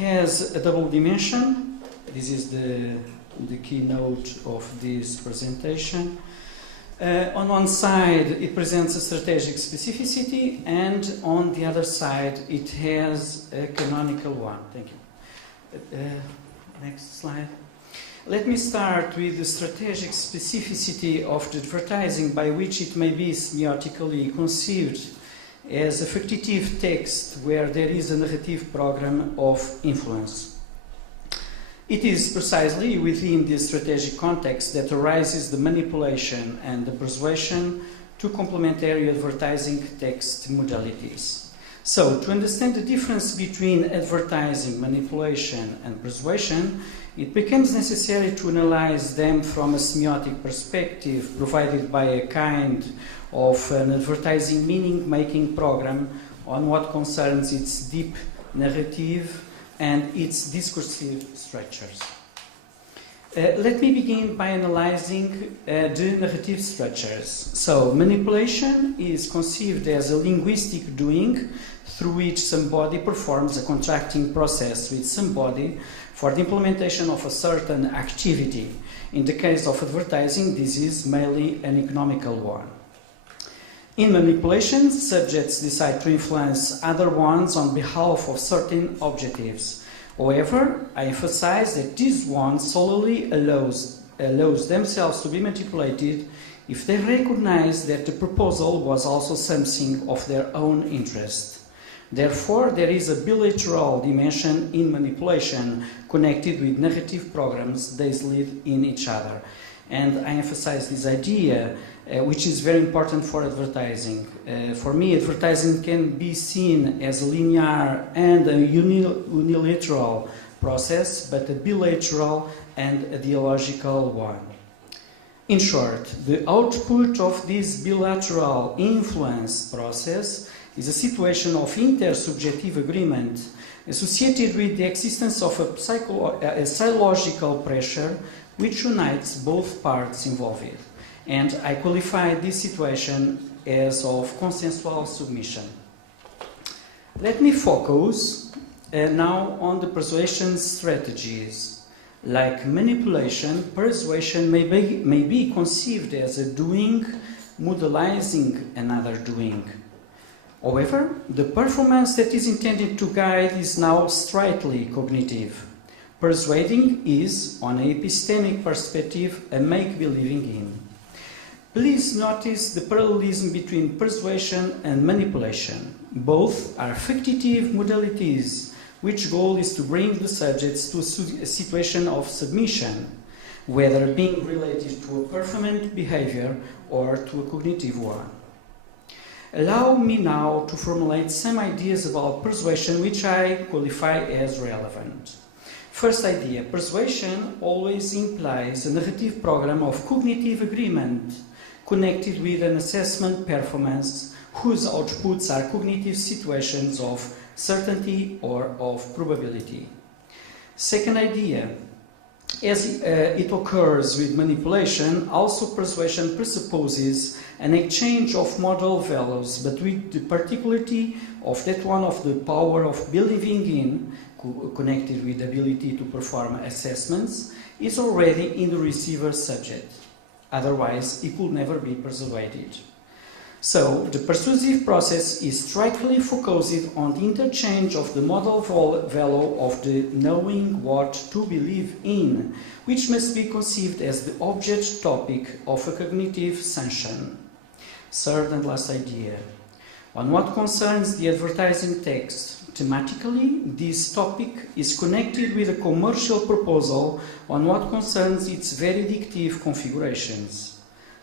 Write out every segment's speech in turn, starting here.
has a double dimension. This is the keynote of this presentation. On one side, it presents a strategic specificity, and on the other side, it has a canonical one. Thank you. Next slide. Let me start with the strategic specificity of the advertising, by which it may be semiotically conceived as a factitive text where there is a narrative program of influence. It is precisely within this strategic context that arises the manipulation and the persuasion, two complementary advertising text modalities. So, to understand the difference between advertising, manipulation, and persuasion, it becomes necessary to analyze them from a semiotic perspective provided by a kind of an advertising meaning-making program on what concerns its deep narrative and its discursive structures. Let me begin by analyzing the narrative structures. So, manipulation is conceived as a linguistic doing through which somebody performs a contracting process with somebody for the implementation of a certain activity. In the case of advertising, this is mainly an economical one. In manipulation, subjects decide to influence other ones on behalf of certain objectives. However, I emphasize that this one solely allows themselves to be manipulated if they recognize that the proposal was also something of their own interest. Therefore, there is a bilateral dimension in manipulation connected with narrative programs they live in each other. And I emphasize this idea, which is very important for advertising. For me, advertising can be seen as a linear and a unilateral process, but a bilateral and a dialogical one. In short, the output of this bilateral influence process is a situation of intersubjective agreement associated with the existence of a psychological pressure which unites both parts involved. And I qualify this situation as of consensual submission. Let me focus now on the persuasion strategies. Like manipulation, persuasion may be conceived as a doing modelizing another doing. However, the performance that is intended to guide is now strictly cognitive. Persuading is, on an epistemic perspective, a make-believing in. Please notice the parallelism between persuasion and manipulation. Both are factitive modalities, which goal is to bring the subjects to a situation of submission, whether being related to a performant behavior or to a cognitive one. Allow me now to formulate some ideas about persuasion which I qualify as relevant. First idea, persuasion always implies a narrative program of cognitive agreement connected with an assessment performance whose outputs are cognitive situations of certainty or of probability. Second idea, as it occurs with manipulation, also persuasion presupposes an exchange of model values, but with the particularity of that one of the power of believing in, connected with the ability to perform assessments, is already in the receiver's subject. Otherwise, it could never be persuaded. So, the persuasive process is strictly focused on the interchange of the model value of the knowing what to believe in, which must be conceived as the object topic of a cognitive sanction. Third and last idea. On what concerns the advertising text, thematically, this topic is connected with a commercial proposal on what concerns its veridictive configurations.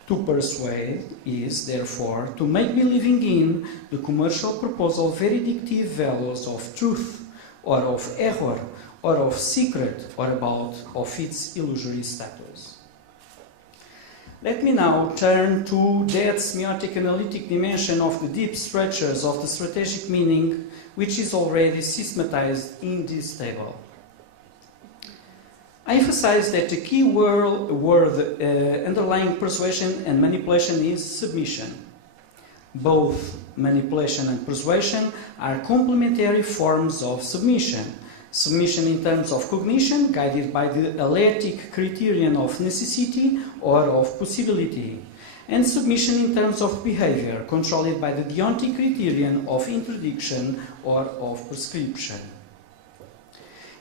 To persuade is, therefore, to make believing in the commercial proposal veridictive values of truth, or of error, or of secret, or about of its illusory status. Let me now turn to that semiotic analytic dimension of the deep structures of the strategic meaning, which is already systematized in this table. I emphasize that the key word underlying persuasion and manipulation is submission. Both manipulation and persuasion are complementary forms of submission, Submission in terms of cognition, guided by the alectic criterion of necessity or of possibility. And submission in terms of behavior, controlled by the deontic criterion of interdiction or of prescription.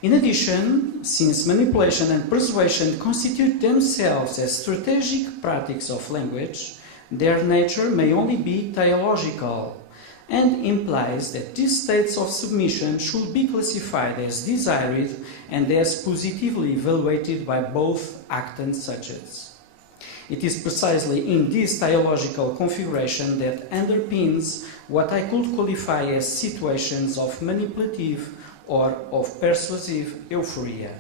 In addition, since manipulation and persuasion constitute themselves as strategic practices of language, their nature may only be teleological, and implies that these states of submission should be classified as desired and as positively evaluated by both actant subjects. It is precisely in this teleological configuration that underpins what I could qualify as situations of manipulative or of persuasive euphoria.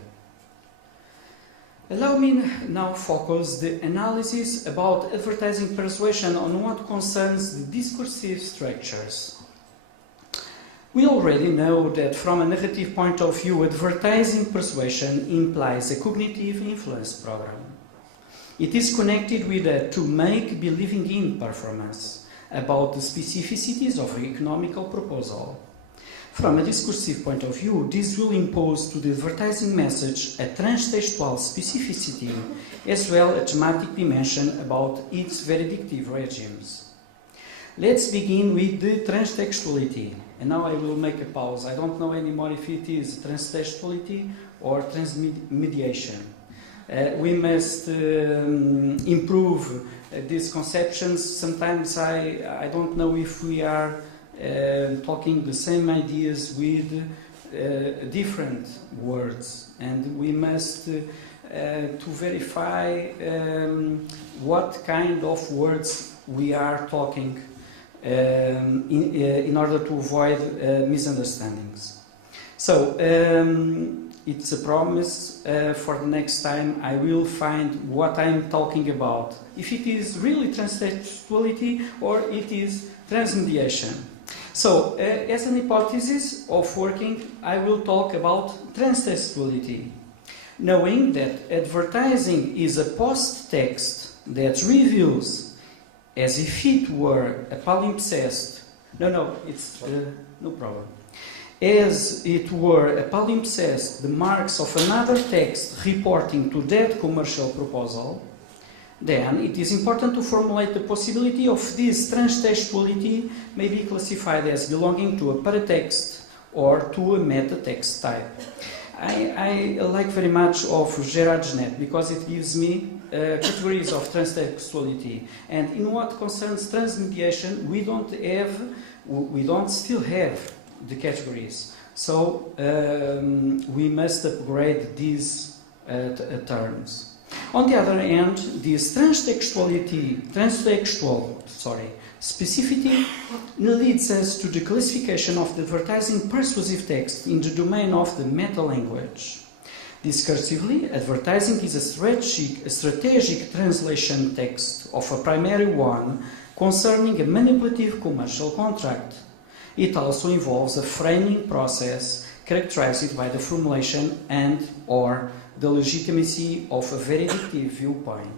Allow me now focus the analysis about advertising persuasion on what concerns the discursive structures. We already know that from a narrative point of view, advertising persuasion implies a cognitive influence program. It is connected with a to make believing in performance about the specificities of an economical proposal. From a discursive point of view, this will impose to the advertising message a transtextual specificity as well as a thematic dimension about its veridictive regimes. Let's begin with the transtextuality. And now I will make a pause. I don't know anymore if it is transtextuality or transmediation. We must improve these conceptions. Sometimes I don't know if we are talking the same ideas with different words, and we must to verify what kind of words we are talking in order to avoid misunderstandings. So it's a promise for the next time I will find what I'm talking about, if it is really transtextuality or it is transmediation. So, as an hypothesis of working, I will talk about transtextuality, knowing that advertising is a post-text that reveals, as if it were a palimpsest, no problem, as it were a palimpsest, the marks of another text reporting to that commercial proposal. Then it is important to formulate the possibility of this transtextuality may be classified as belonging to a paratext or to a metatext type. I like very much of Gerard Genet because it gives me categories of transtextuality. And in what concerns transmediation, we don't still have the categories. So we must upgrade these terms. On the other hand, this transtextual specificity leads us to the classification of the advertising persuasive text in the domain of the meta-language. Discursively, advertising is a strategic translation text of a primary one concerning a manipulative commercial contract. It also involves a framing process characterized by the formulation and or the legitimacy of a veridictive viewpoint.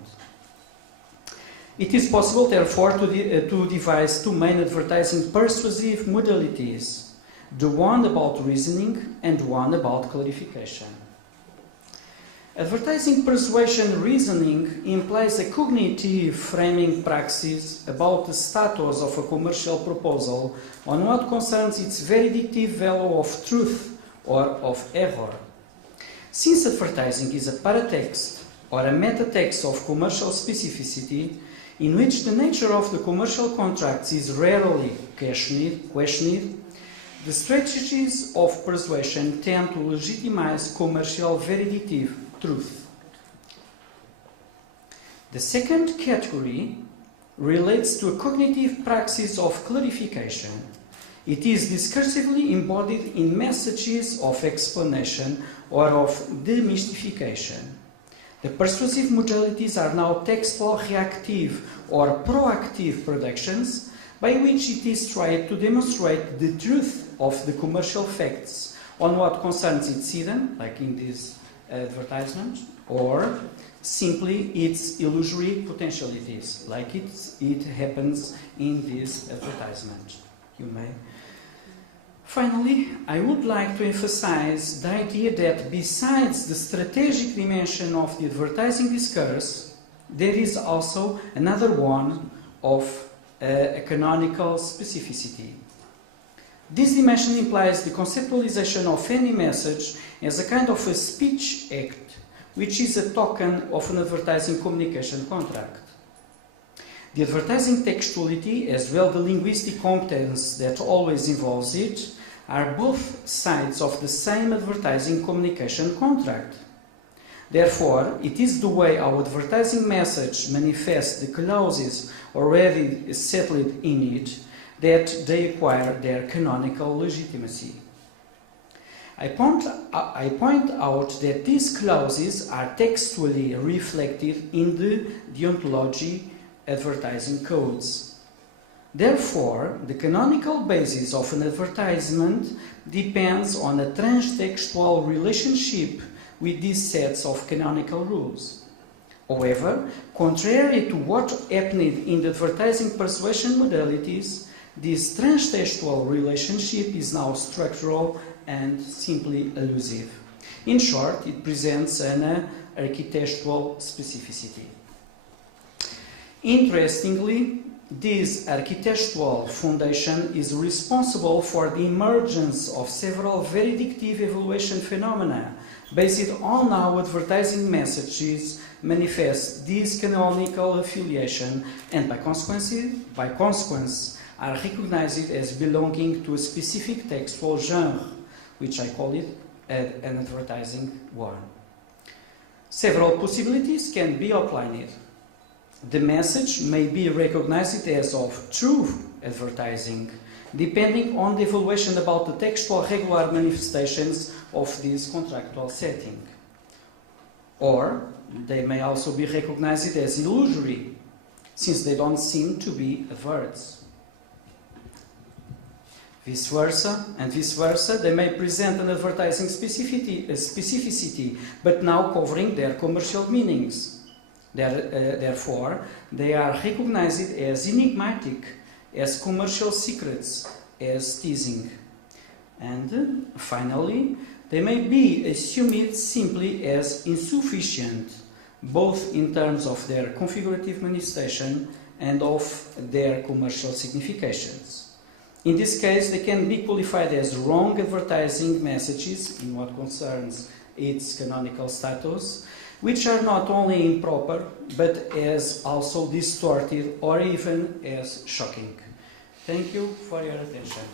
It is possible, therefore, to devise two main advertising persuasive modalities, the one about reasoning and one about clarification. Advertising persuasion reasoning implies a cognitive framing praxis about the status of a commercial proposal on what concerns its veridictive value of truth or of error. Since advertising is a paratext or a metatext of commercial specificity, in which the nature of the commercial contracts is rarely questioned, the strategies of persuasion tend to legitimize commercial veridictive truth. The second category relates to a cognitive praxis of clarification. It is discursively embodied in messages of explanation or of demystification. The persuasive modalities are now textual reactive or proactive productions by which it is tried to demonstrate the truth of the commercial facts on what concerns its hidden, like in this advertisement, or simply its illusory potentialities, like it happens in this advertisement. You may Finally, I would like to emphasize the idea that besides the strategic dimension of the advertising discourse, there is also another one of a canonical specificity. This dimension implies the conceptualization of any message as a kind of a speech act, which is a token of an advertising communication contract. The advertising textuality, as well the linguistic competence that always involves it, are both sides of the same advertising communication contract. Therefore, it is the way our advertising message manifests the clauses already settled in it that they acquire their canonical legitimacy. I point out that these clauses are textually reflected in the deontology advertising codes. Therefore, the canonical basis of an advertisement depends on a transtextual relationship with these sets of canonical rules. However, contrary to what happened in the advertising persuasion modalities, this transtextual relationship is now structural and simply elusive. In short, it presents an architectural specificity. Interestingly, this architectural foundation is responsible for the emergence of several veridictive evaluation phenomena based on how advertising messages manifest this canonical affiliation and by consequence are recognized as belonging to a specific textual genre, which I call it an advertising one. Several possibilities can be outlined. The message may be recognized as of true advertising, depending on the evaluation about the textual regular manifestations of this contractual setting. Or they may also be recognized as illusory, since they don't seem to be adverts. Vice versa, they may present an advertising specificity, but now covering their commercial meanings. Therefore, they are recognized as enigmatic, as commercial secrets, as teasing. And finally, they may be assumed simply as insufficient, both in terms of their configurative manifestation and of their commercial significations. In this case, they can be qualified as wrong advertising messages in what concerns its canonical status, which are not only improper, but as also distorted or even as shocking. Thank you for your attention.